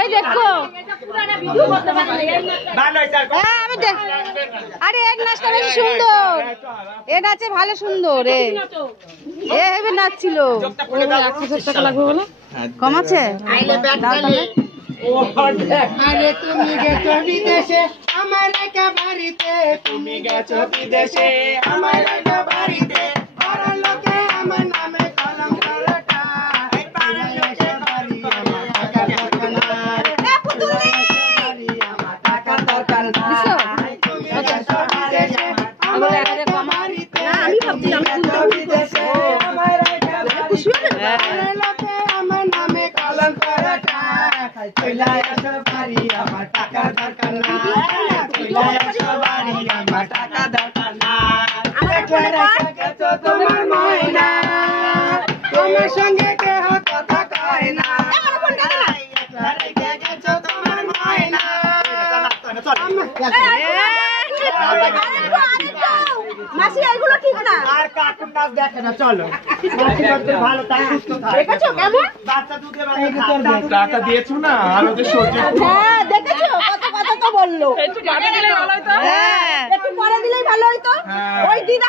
এই দেখো আরে এর নাচটা বেশি সুন্দর, এ নাচে ভালো সুন্দর, এ হেবে নাচছিল। 1,000 টাকা লাগবে বলে কম আছে। আরে তুমি গেছো বিদেশে আমার একা বাড়িতে, তুমি গেছো বিদেশে আমার একা বাড়িতে, পাড়ার লোকে আমার নামে কলম করটা, পাড়ার লোকে বাড়ি আমার টাকা দরকার নাই, বাড়ি আমার টাকা দরকার নাই, তুমি গেছো বিদেশে আমার একা বাড়িতে, আমি ভাবছিলাম বিদেশে আমার একা বাড়িতে, পাড়ার লোকে আমার নামে কলম করটা, চলে আসো বাড়ি আমার টাকা দরকার নাই, চলে আসো বাড়ি আমার টাকা দরকার নাই, গেছো তোমার ময়না, তোমার সঙ্গে কেহ কথা কয় না, গেছো তোমার ময়না। মাসি এগুলো ঠিক না, আর কার্টুন নাচ দেখে না, চলো ভালো দেখেছো কেমন টাকা দিয়েছো না আর ওদের সহ্য। হ্যাঁ দেখেছো কত কথা তো বললো, একটু পরে দিলেই ভালো হইতো। ওই দিদা